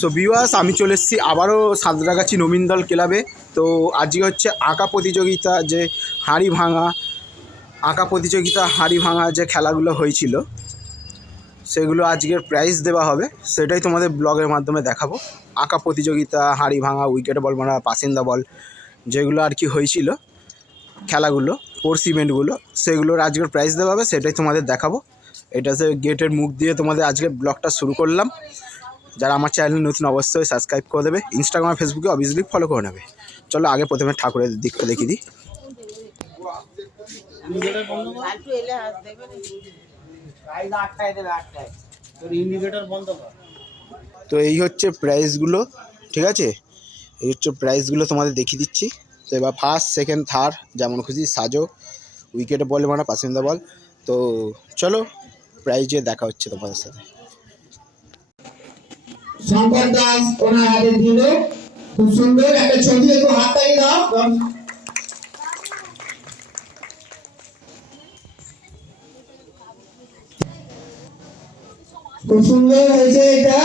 So viewers, আমি চলে এসেছি আবারও সাঁতরাগাছি নবীনদল ক্লাবে। তো আজকে হচ্ছে আঁকা প্রতিযোগিতা, যে হাঁড়ি ভাঙা আঁকা প্রতিযোগিতা, হাঁড়ি ভাঙা যে খেলাগুলো হয়েছিল সেগুলো আজকের প্রাইজ দেওয়া হবে, সেটাই তোমাদের ব্লগের মাধ্যমে দেখাবো। আঁকা প্রতিযোগিতা, হাঁড়ি ভাঙা, উইকেট বল মারা, পাসিন্দা বল, যেগুলো আর কি হয়েছিল খেলাগুলো, কোর্স ইভেন্টগুলো, সেগুলোর আজকের প্রাইজ দেওয়া হবে, সেটাই তোমাদের দেখাবো। এটা সে গেটের মুখ দিয়ে তোমাদের আজকের ব্লগটা শুরু করলাম। যারা আমার চ্যানেল নতুন অবশ্যই সাবস্ক্রাইব করে দেবে, ইনস্টাগ্রাম ফেসবুকে অবভিয়াসলি ফলো করে নেবে। চলো আগে প্রথমে ঠাকুরের দিকটা দেখিয়ে দিই। তো এই হচ্ছে প্রাইজগুলো, ঠিক আছে, এই হচ্ছে প্রাইজগুলো তোমাদের দেখিয়ে দিচ্ছি। তো এবার ফার্স্ট, সেকেন্ড, থার্ড যেমন খুশি সাজো, উইকেটে বল মারা, পাসিন্দা বল। তো চলো প্রাইজে দেখা হচ্ছে তোমাদের সাথে। সম্পদ দাস ওনার হাতে দিল, খুব সুন্দর একটা ছবি, একটু হাততালি দাও। খুব সুন্দর হয়েছে এটা।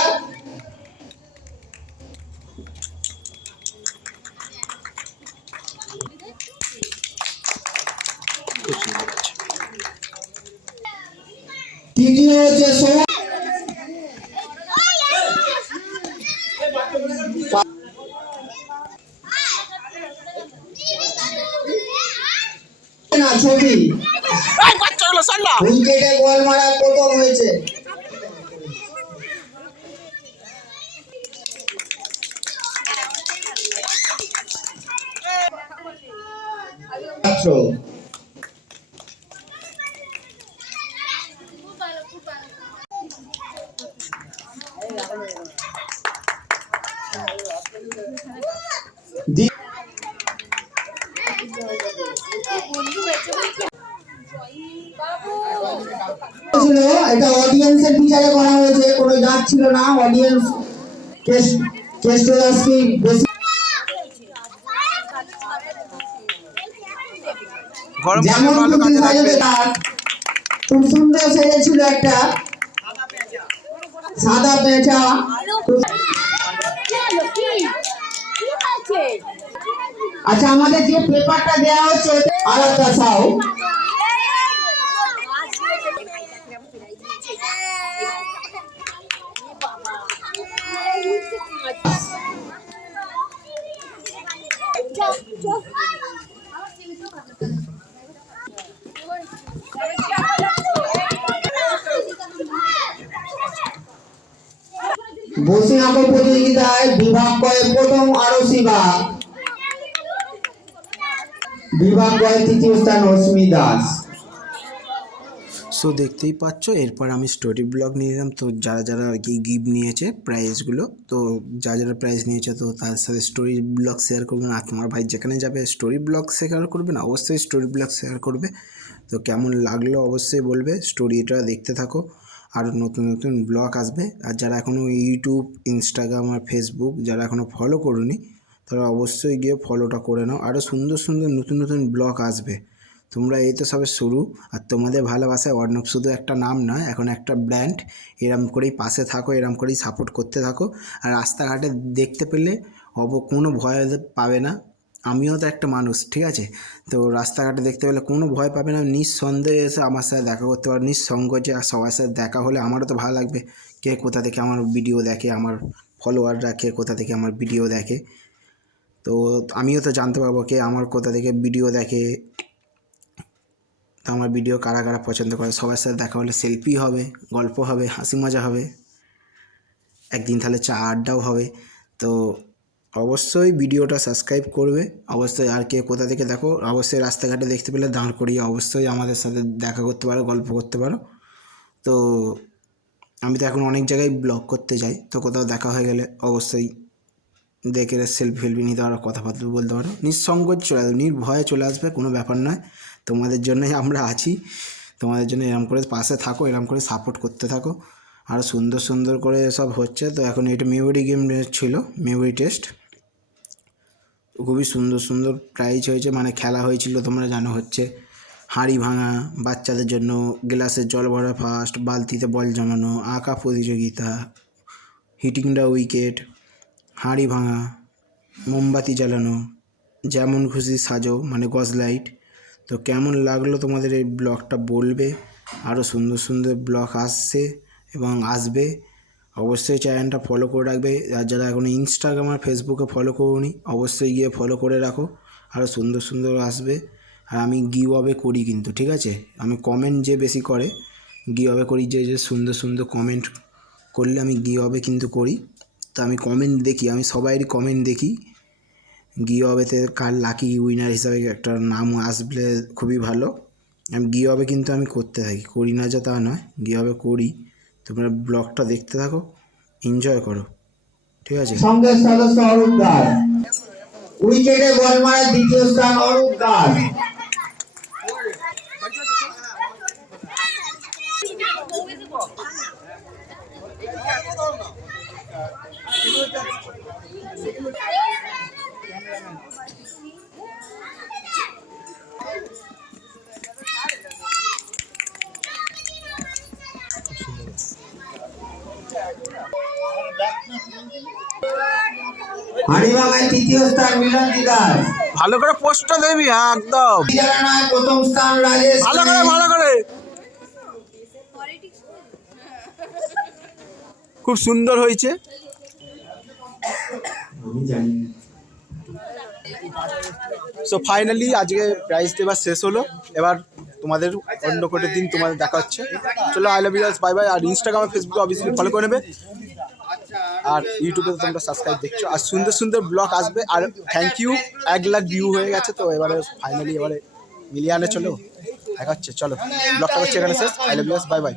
তৃতীয় হচ্ছে ছবি, উইকেটে বল মারা প্রথম হয়েছে। এটা অডিয়েন্সের বিচারে করা হয়েছে, কোনো জাজ ছিল না। অডিয়েন্স কেষ্টদাসকে বেশি, যেমন খুব সুন্দর সেজেছিল একটা সাদা পেঁচা। আচ্ছা, আমাদের যে পেপারটা দেওয়া হচ্ছে আলাদা সাউ, বসে আঁকো প্রতিযোগিতায় বিভাগ কয়ে প্রথম আরসি বাগ, বিভাগ কয়ে তৃতীয় স্থান অস্মি দাস। সো দেখতেই পাচ্ছ, এরপর আমি স্টোরি ব্লগ নিয়ে নিলাম। তো যারা যারা আর কি গিফট নিয়েছে প্রাইজগুলো, তো যারা যারা প্রাইজ নিয়েছে তো তার সাথে স্টোরি ব্লগ শেয়ার করবেন। আর তোমার ভাই যেখানে যাবে স্টোরি ব্লগ শেয়ার করবে না, অবশ্যই স্টোরি ব্লগ শেয়ার করবে। তো কেমন লাগলো অবশ্যই বলবে, স্টোরিটা দেখতে থাকো, আর নতুন নতুন ব্লগ আসবে। আর যারা এখনও ইউটিউব, ইনস্টাগ্রাম আর ফেসবুক যারা এখনও ফলো করোনি, তারা অবশ্যই গিয়ে ফলোটা করে নাও। আরও সুন্দর সুন্দর নতুন নতুন ব্লগ আসবে। তোমরা এই তো সবে শুরু, আর তোমাদের ভালোবাসায় অর্ণব শুধু একটা নাম নয়, এখন একটা ব্র্যান্ড। এরম করেই পাশে থাকো, এরম করেই সাপোর্ট করতে থাকো। আর রাস্তাঘাটে দেখতে পেলে কোনো ভয় পাবে না। আমিও তো একটা মানুষ, ঠিক আছে? তো রাস্তাঘাটে দেখতে পেলে কোনো ভয় পাবে না, নিঃসন্দেহে এসে আমার সাথে দেখা করতে পারো নিঃসংকোচে। আর সবার সাথে দেখা হলে আমারও তো ভালো লাগবে, কে কোথা থেকে আমার ভিডিও দেখে, আমার ফলোয়াররা কে কোথা থেকে আমার ভিডিও দেখে। তো আমিও তো জানতে পারবো কে আমার কোথা থেকে ভিডিও দেখে, তো আমার ভিডিও কারা কারা পছন্দ করে। সবার সাথে দেখা হলে সেলফি হবে, গল্প হবে, হাসি মজা হবে, একদিন তাহলে চা আড্ডাও হবে। তো অবশ্যই ভিডিওটা সাবস্ক্রাইব করবে অবশ্যই। আর কে কোথা থেকে দেখো অবশ্যই রাস্তাঘাটে দেখতে পেলে দাঁড় করিয়ে অবশ্যই আমাদের সাথে দেখা করতে পারো, গল্প করতে পারো। তো আমি তো এখন অনেক জায়গায় ব্লগ করতে যাই, তো কোথাও দেখা হয়ে গেলে অবশ্যই দেখে সেলফি ফেলফি নিতে পারো, কথাবার্তা বলতে পারো, নিঃসংকোচ চলে আসবে, নির্ভয়ে চলে আসবে, কোনো ব্যাপার নয়। তোমাদের জন্যই আমরা আছি, তোমাদের জন্য এরম করে পাশে থাকো, এরম করে সাপোর্ট করতে থাকো। আরও সুন্দর সুন্দর করে সব হচ্ছে। তো এখন এটা মেমোরি গেম ছিল, মেমোরি টেস্ট, খুবই সুন্দর সুন্দর প্রাইজ হয়েছে, মানে খেলা হয়েছিল তোমরা জানো, হচ্ছে হাঁড়ি ভাঙা, বাচ্চাদের জন্য গ্লাসে জল ভরা ফার্স্ট, বালতিতে বল জমানো, আঁকা প্রতিযোগিতা, হিটিং দ্য উইকেট, হাঁড়ি ভাঙা, মোমবাতি জ্বালানো, যেমন খুশি সাজো মানে গজ লাইট। তো কেমন লাগলো তোমাদের এই ব্লগটা বলবে। আরও সুন্দর সুন্দর ব্লগ আসছে এবং আসবে। অবশ্যই চ্যানেলটা ফলো করে রাখবে। আর যারা এখনো ইনস্টাগ্রাম আর ফেসবুকে ফলো করোনি অবশ্যই গিয়ে ফলো করে রাখো। আরও সুন্দর সুন্দর আসবে। আর আমি গিভ অ্যাওয়ে করি কিন্তু, ঠিক আছে? আমি কমেন্ট যে বেশি করে গিভ অ্যাওয়ে করি, যে যে সুন্দর সুন্দর কমেন্ট করলে আমি গিভ অ্যাওয়ে কিন্তু করি। তো আমি কমেন্ট দেখি, আমি সবাইয়েরই কমেন্ট দেখি। গিভ অ্যাওয়েতে কার লাকি উইনার হিসাবে একটা নাম আসলে খুবই ভালো। আমি গিভ অ্যাওয়ে কিন্তু আমি করতে থাকি, করি না যে তা নয়, গিভ অ্যাওয়ে করি। তোমরা ব্লগটা দেখতে থাকো, এনজয় করো, ঠিক আছে? সঙ্গের সদস্য অরূপ দাস, উইকেটে বল মারে দ্বিতীয় স্থান অরূপ দাস। হাড়িভাঙায় তৃতীয় স্থান মিলন দাস। ভালো করে পোস্টটা দেবি, হ্যাঁ একদম বিদ্যালয় প্রথম স্থান রাজেশ। ভালো করে খুব সুন্দর হয়েছে। আমি জানি না। সো ফাইনালি আজকে প্রাইজ দেওয়া শেষ হলো। এবার তোমাদের অন্য কোনো দিন তোমাদের দেখা হচ্ছে। চলো, I love you guys, bye bye. আর ইনস্টাগ্রামে ফেসবুকে অবভিয়াসলি ফলো করে নেবে। আর ইউটিউবে তোমরা সাবস্ক্রাইব দেখছো, আর সুন্দর সুন্দর ব্লগ আসবে। আর থ্যাংক ইউ, 1 লাখ ভিউ হয়ে গেছে। তো এবারে ফাইনালি এবারে মিলিয়ানে চলো দেখা হচ্ছে। চলো, ব্লগটা হচ্ছে এখানে শেষ। I love you guys, bye by.